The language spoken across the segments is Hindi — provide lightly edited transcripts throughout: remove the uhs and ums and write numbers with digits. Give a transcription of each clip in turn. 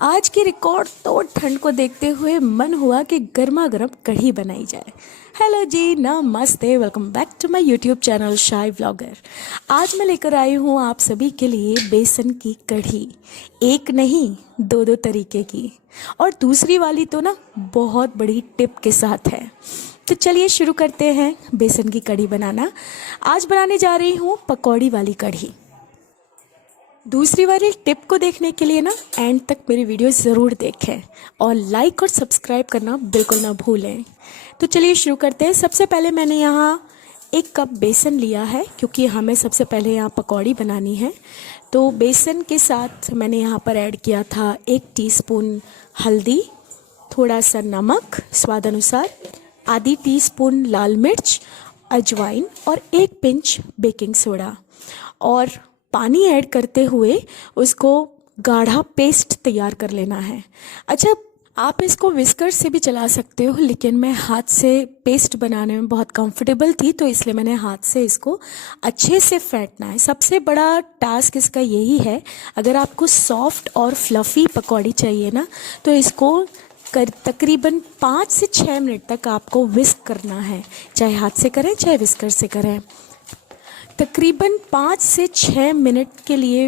आज की रिकॉर्ड तोड़ ठंड को देखते हुए मन हुआ कि गर्मा गर्म कढ़ी बनाई जाए। हेलो जी, नमस्ते, welcome back to my YouTube channel Shai vlogger. आज मैं लेकर आई हूँ आप सभी के लिए बेसन की कढ़ी। एक नहीं, दो दो तरीके की, और दूसरी वाली तो ना बहुत बड़ी टिप के साथ है। तो चलिए शुरू करते हैं बेसन की कढ़ी बनाना। आज बनाने जा रही हूँ पकौड़ी वाली कढ़ी। दूसरी वाली टिप को देखने के लिए ना एंड तक मेरी वीडियो ज़रूर देखें और लाइक और सब्सक्राइब करना बिल्कुल ना भूलें। तो चलिए शुरू करते हैं। सबसे पहले मैंने यहाँ 1 कप बेसन लिया है क्योंकि हमें सबसे पहले यहाँ पकौड़ी बनानी है। तो बेसन के साथ मैंने यहाँ पर ऐड किया था 1 टीस्पून हल्दी, थोड़ा सा नमक स्वाद अनुसार, आधी टीस्पून लाल मिर्च, अजवाइन और 1 पिंच बेकिंग सोडा, और पानी ऐड करते हुए उसको गाढ़ा पेस्ट तैयार कर लेना है। अच्छा, आप इसको विस्कर से भी चला सकते हो, लेकिन मैं हाथ से पेस्ट बनाने में बहुत कंफर्टेबल थी तो इसलिए मैंने हाथ से इसको अच्छे से फेंटना है। सबसे बड़ा टास्क इसका यही है। अगर आपको सॉफ्ट और फ्लफ़ी पकौड़ी चाहिए ना तो इसको तकरीबन 5 से 6 मिनट तक आपको विस्क करना है, चाहे हाथ से करें चाहे विस्कर से करें। तकरीबन 5 से 6 मिनट के लिए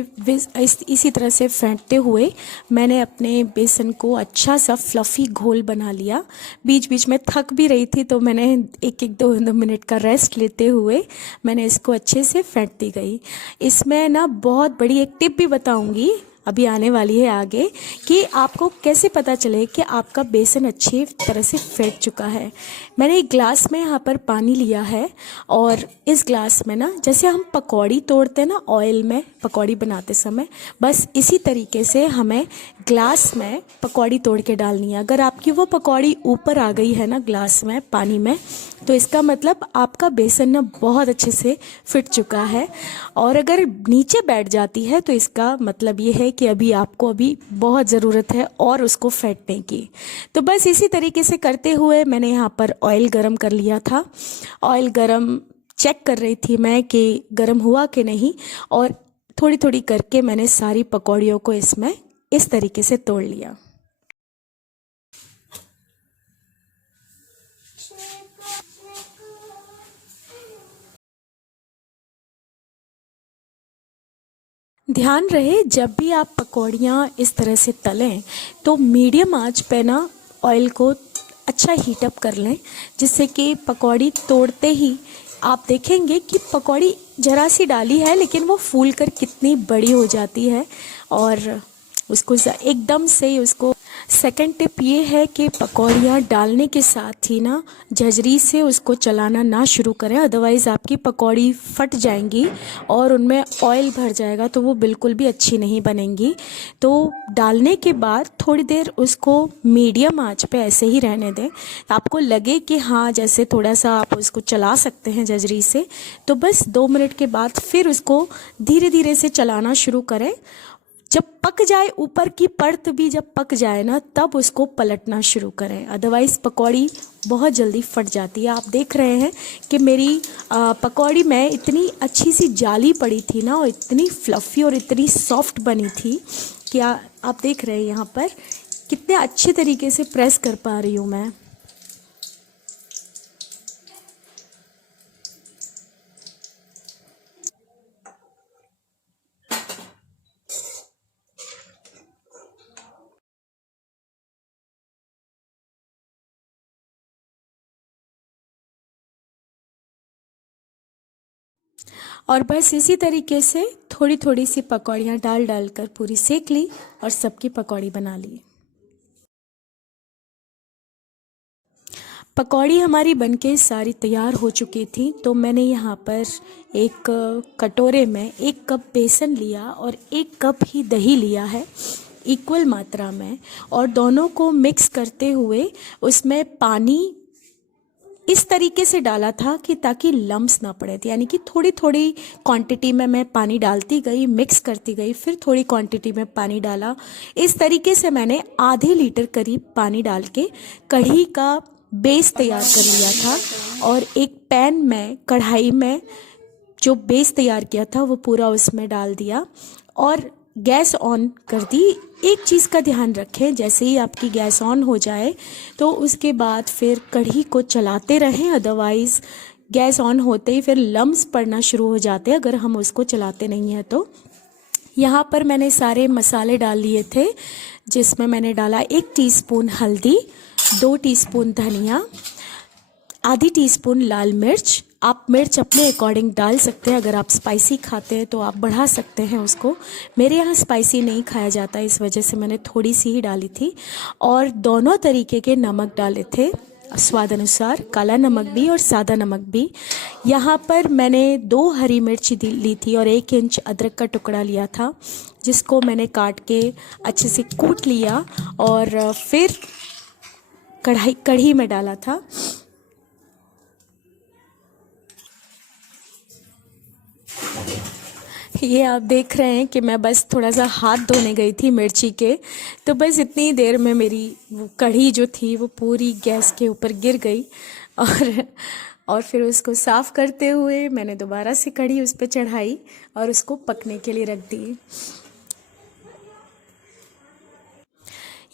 इसी तरह से फेंटते हुए मैंने अपने बेसन को अच्छा सा फ्लफ़ी घोल बना लिया। बीच बीच में थक भी रही थी तो मैंने 1-2 मिनट का रेस्ट लेते हुए मैंने इसको अच्छे से फेंटती गई। इसमें ना बहुत बड़ी एक टिप भी बताऊंगी अभी आने वाली है आगे, कि आपको कैसे पता चले कि आपका बेसन अच्छी तरह से फेंट चुका है। मैंने एक ग्लास में यहाँ पर पानी लिया है और इस ग्लास में ना जैसे हम पकौड़ी तोड़ते हैं ना ऑयल में पकौड़ी बनाते समय, बस इसी तरीके से हमें ग्लास में पकौड़ी तोड़ के डालनी है। अगर आपकी वो पकौड़ी ऊपर आ गई है ना ग्लास में पानी में, तो इसका मतलब आपका बेसन ना बहुत अच्छे से फिट चुका है, और अगर नीचे बैठ जाती है तो इसका मतलब ये है कि आपको बहुत ज़रूरत है और उसको फेंटने की। तो बस इसी तरीके से करते हुए मैंने यहाँ पर ऑयल गरम कर लिया था। ऑयल गरम चेक कर रही थी मैं कि गरम हुआ कि नहीं, और थोड़ी थोड़ी करके मैंने सारी पकौड़ियों को इसमें इस तरीके से तोड़ लिया। ध्यान रहे जब भी आप पकौड़ियाँ इस तरह से तलें तो मीडियम आंच पे ना ऑयल को अच्छा हीट अप कर लें, जिससे कि पकौड़ी तोड़ते ही आप देखेंगे कि पकौड़ी ज़रा सी डाली है लेकिन वो फूल कर कितनी बड़ी हो जाती है, और उसको एकदम से उसको। सेकंड टिप ये है कि पकौड़ियाँ डालने के साथ ही ना झजरी से उसको चलाना ना शुरू करें, अदरवाइज़ आपकी पकौड़ी फट जाएंगी और उनमें ऑयल भर जाएगा तो वो बिल्कुल भी अच्छी नहीं बनेंगी। तो डालने के बाद थोड़ी देर उसको मीडियम आंच पे ऐसे ही रहने दें। आपको लगे कि हाँ जैसे थोड़ा सा आप उसको चला सकते हैं झजरी से, तो बस 2 मिनट के बाद फिर उसको धीरे धीरे से चलाना शुरू करें। जब पक जाए, ऊपर की परत भी जब पक जाए ना, तब उसको पलटना शुरू करें, अदरवाइज़ पकौड़ी बहुत जल्दी फट जाती है। आप देख रहे हैं कि मेरी पकौड़ी में इतनी अच्छी सी जाली पड़ी थी ना, और इतनी फ्लफ़ी और इतनी सॉफ्ट बनी थी कि आप देख रहे हैं यहाँ पर कितने अच्छे तरीके से प्रेस कर पा रही हूँ मैं। और बस इसी तरीके से थोड़ी थोड़ी सी पकौड़ियाँ डाल डाल कर पूरी सेक ली और सबकी पकौड़ी बना ली। पकौड़ी हमारी बनके सारी तैयार हो चुकी थी, तो मैंने यहाँ पर एक कटोरे में 1 कप बेसन लिया और 1 कप ही दही लिया है इक्वल मात्रा में, और दोनों को मिक्स करते हुए उसमें पानी इस तरीके से डाला था कि ताकि लम्स ना पड़े, यानी कि थोड़ी थोड़ी क्वांटिटी में मैं पानी डालती गई, मिक्स करती गई, फिर थोड़ी क्वांटिटी में पानी डाला। इस तरीके से मैंने आधे लीटर करीब पानी डाल के कढ़ी का बेस तैयार कर लिया था, और एक पैन में कढ़ाई में जो बेस तैयार किया था वो पूरा उसमें डाल दिया, और गैस ऑन कर दी। एक चीज़ का ध्यान रखें, जैसे ही आपकी गैस ऑन हो जाए तो उसके बाद फिर कढ़ी को चलाते रहें, अदरवाइज़ गैस ऑन होते ही फिर लम्स पड़ना शुरू हो जाते हैं अगर हम उसको चलाते नहीं हैं तो। यहाँ पर मैंने सारे मसाले डाल लिए थे, जिसमें मैंने डाला 1 टीस्पून हल्दी, 2 टीस्पून धनिया, आधी टीस्पून लाल मिर्च। आप मिर्च अपने अकॉर्डिंग डाल सकते हैं, अगर आप स्पाइसी खाते हैं तो आप बढ़ा सकते हैं उसको। मेरे यहाँ स्पाइसी नहीं खाया जाता, इस वजह से मैंने थोड़ी सी ही डाली थी। और दोनों तरीके के नमक डाले थे स्वाद अनुसार, काला नमक भी और सादा नमक भी। यहाँ पर मैंने 2 हरी मिर्च ली थी और 1 इंच अदरक का टुकड़ा लिया था, जिसको मैंने काट के अच्छे से कूट लिया और फिर कढ़ी में डाला था। ये आप देख रहे हैं कि मैं बस थोड़ा सा हाथ धोने गई थी मिर्ची के, तो बस इतनी देर में मेरी वो कढ़ी जो थी वो पूरी गैस के ऊपर गिर गई। और फिर उसको साफ़ करते हुए मैंने दोबारा से कढ़ी उस पर चढ़ाई और उसको पकने के लिए रख दी।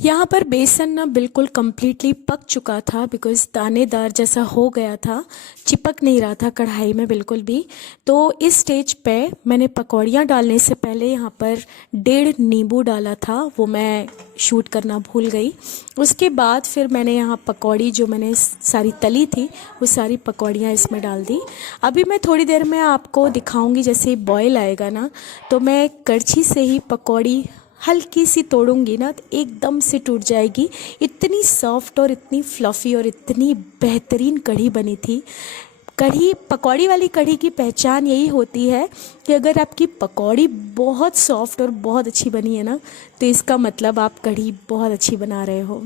यहाँ पर बेसन ना बिल्कुल कम्प्लीटली पक चुका था, बिकॉज़ दानेदार जैसा हो गया था, चिपक नहीं रहा था कढ़ाई में बिल्कुल भी। तो इस स्टेज पे मैंने पकौड़ियाँ डालने से पहले यहाँ पर 1.5 नींबू डाला था, वो मैं शूट करना भूल गई। उसके बाद फिर मैंने यहाँ पकौड़ी जो मैंने सारी तली थी वो सारी पकौड़ियाँ इसमें डाल दी। अभी मैं थोड़ी देर में आपको दिखाऊंगी, जैसे बॉयल आएगा ना तो मैं करछी से ही पकौड़ी हल्की सी तोड़ूंगी ना तो एकदम से टूट जाएगी। इतनी सॉफ्ट और इतनी फ्लफ़ी और इतनी बेहतरीन कढ़ी बनी थी। कढ़ी, पकौड़ी वाली कढ़ी की पहचान यही होती है कि अगर आपकी पकौड़ी बहुत सॉफ्ट और बहुत अच्छी बनी है ना तो इसका मतलब आप कढ़ी बहुत अच्छी बना रहे हो।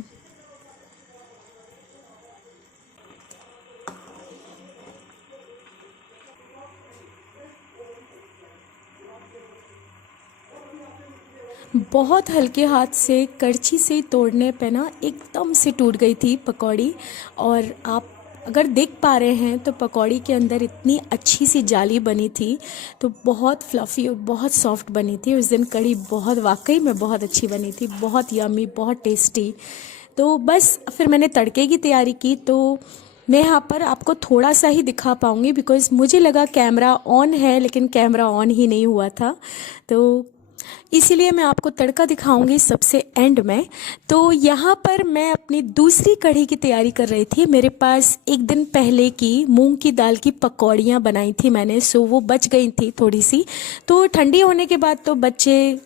बहुत हल्के हाथ से करछी से तोड़ने पे ना एकदम से टूट गई थी पकौड़ी। और आप अगर देख पा रहे हैं तो पकौड़ी के अंदर इतनी अच्छी सी जाली बनी थी, तो बहुत फ्लफ़ी और बहुत सॉफ्ट बनी थी। उस दिन कढ़ी बहुत वाकई में बहुत अच्छी बनी थी, बहुत यम्मी, बहुत टेस्टी। तो बस फिर मैंने तड़के की तैयारी की, तो मैं यहाँ पर आपको थोड़ा सा ही दिखा पाऊँगी बिकॉज़ मुझे लगा कैमरा ऑन है, लेकिन कैमरा ऑन ही नहीं हुआ था, तो इसीलिए मैं आपको तड़का दिखाऊंगी सबसे एंड में। तो यहाँ पर मैं अपनी दूसरी कढ़ी की तैयारी कर रही थी। मेरे पास एक दिन पहले की मूंग की दाल की पकौड़ियाँ बनाई थी मैंने, सो वो बच गई थी थोड़ी सी। तो ठंडी होने के बाद तो बच्चे,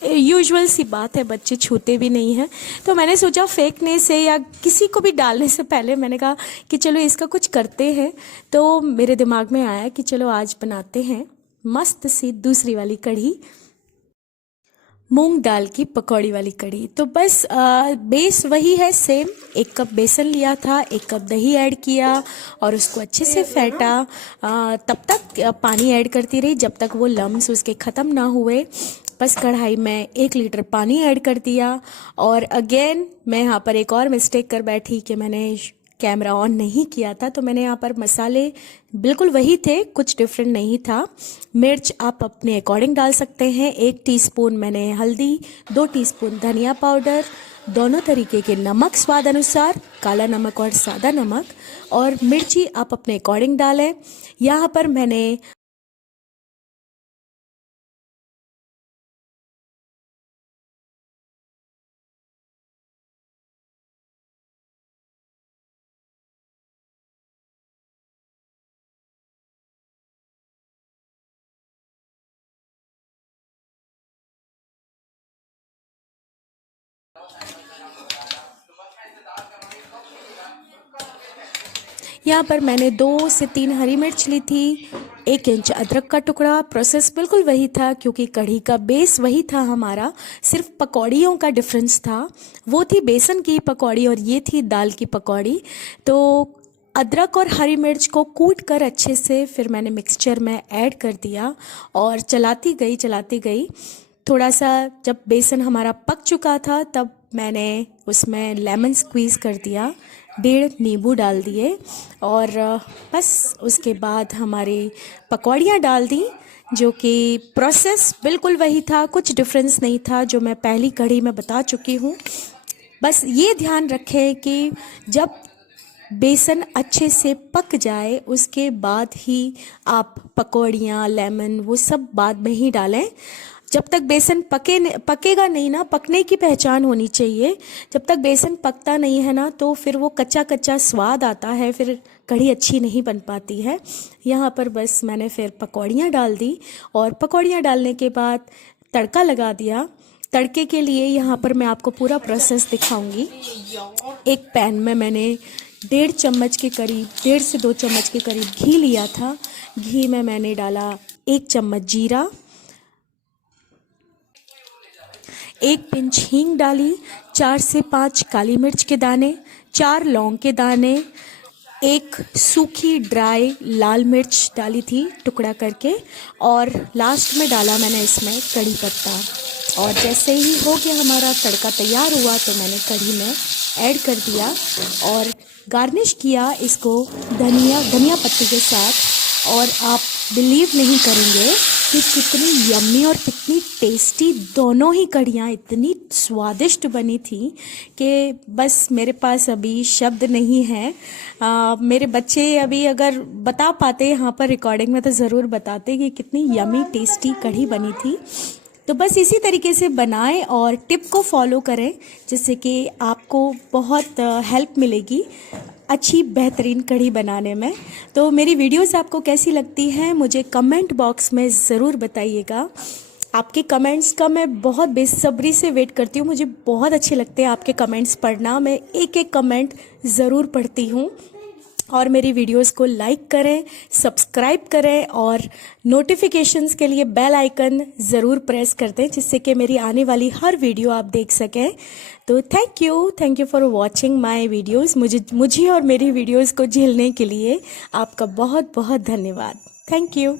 यूजुअल सी बात है, बच्चे छूते भी नहीं हैं, तो मैंने सोचा फेंकने से या किसी को भी डालने से पहले मैंने कहा कि चलो इसका कुछ करते हैं। तो मेरे दिमाग में आया कि चलो आज बनाते हैं मस्त सी दूसरी वाली कढ़ी, मूंग दाल की पकौड़ी वाली कढ़ी। तो बस बेस वही है सेम। 1 कप बेसन लिया था, 1 कप दही ऐड किया और उसको अच्छे से फेंटा। तब तक पानी ऐड करती रही जब तक वो लम्स उसके ख़त्म ना हुए। बस कढ़ाई में 1 लीटर पानी ऐड कर दिया। और अगेन मैं यहाँ पर एक और मिस्टेक कर बैठी कि मैंने कैमरा ऑन नहीं किया था, तो मैंने यहाँ पर मसाले बिल्कुल वही थे, कुछ डिफरेंट नहीं था। मिर्च आप अपने अकॉर्डिंग डाल सकते हैं। 1 टीस्पून मैंने हल्दी, 2 टीस्पून धनिया पाउडर, दोनों तरीके के नमक स्वाद अनुसार, काला नमक और सादा नमक, और मिर्ची आप अपने अकॉर्डिंग डालें। यहाँ पर मैंने यहाँ पर मैंने 2 से 3 हरी मिर्च ली थी, 1 इंच अदरक का टुकड़ा। प्रोसेस बिल्कुल वही था क्योंकि कढ़ी का बेस वही था हमारा, सिर्फ पकौड़ियों का डिफरेंस था। वो थी बेसन की पकौड़ी और ये थी दाल की पकौड़ी। तो अदरक और हरी मिर्च को कूट कर अच्छे से फिर मैंने मिक्सचर में ऐड कर दिया और चलाती गई। थोड़ा सा जब बेसन हमारा पक चुका था तब मैंने उसमें लेमन स्क्वीज़ कर दिया, 1.5 नींबू डाल दिए और बस उसके बाद हमारी पकौड़ियाँ डाल दी। जो कि प्रोसेस बिल्कुल वही था, कुछ डिफरेंस नहीं था जो मैं पहली कढ़ी में बता चुकी हूँ। बस ये ध्यान रखें कि जब बेसन अच्छे से पक जाए उसके बाद ही आप पकौड़ियाँ, लेमन, वो सब बाद में ही डालें। जब तक बेसन पकेगा नहीं ना, पकने की पहचान होनी चाहिए। जब तक बेसन पकता नहीं है ना तो फिर वो कच्चा कच्चा स्वाद आता है, फिर कढ़ी अच्छी नहीं बन पाती है। यहाँ पर बस मैंने फिर पकौड़ियाँ डाल दी और पकौड़ियाँ डालने के बाद तड़का लगा दिया। तड़के के लिए यहाँ पर मैं आपको पूरा प्रोसेस दिखाऊंगी। एक पैन में मैंने 1.5 चम्मच के करीब, 1.5 से 2 चम्मच के करीब घी लिया था। घी में मैंने डाला 1 चम्मच जीरा, 1 पिंच हींग डाली, 4 से 5 काली मिर्च के दाने, 4 लौंग के दाने, एक सूखी ड्राई लाल मिर्च डाली थी टुकड़ा करके, और लास्ट में डाला मैंने इसमें कड़ी पत्ता। और जैसे ही हो गया हमारा तड़का तैयार हुआ तो मैंने कढ़ी में ऐड कर दिया और गार्निश किया इसको धनिया पत्ती के साथ। और आप बिलीव नहीं करेंगे कि कितनी यम्मी और कितनी टेस्टी दोनों ही कढ़ियाँ इतनी स्वादिष्ट बनी थी कि बस मेरे पास अभी शब्द नहीं है। मेरे बच्चे अभी अगर बता पाते यहाँ पर रिकॉर्डिंग में तो ज़रूर बताते कि कितनी यम्मी टेस्टी कढ़ी बनी थी। तो बस इसी तरीके से बनाएं और टिप को फॉलो करें जिससे कि आपको बहुत हेल्प मिलेगी अच्छी बेहतरीन कढ़ी बनाने में। तो मेरी वीडियोस आपको कैसी लगती हैं मुझे कमेंट बॉक्स में ज़रूर बताइएगा। आपके कमेंट्स का मैं बहुत बेसब्री से वेट करती हूँ। मुझे बहुत अच्छे लगते हैं आपके कमेंट्स पढ़ना। मैं एक एक कमेंट ज़रूर पढ़ती हूँ। और मेरी वीडियोस को लाइक करें, सब्सक्राइब करें और नोटिफिकेशंस के लिए बेल आइकन ज़रूर प्रेस कर दें जिससे कि मेरी आने वाली हर वीडियो आप देख सकें। तो thank you for watching my videos. मुझे और मेरी वीडियोस को झेलने के लिए आपका बहुत बहुत धन्यवाद। Thank you.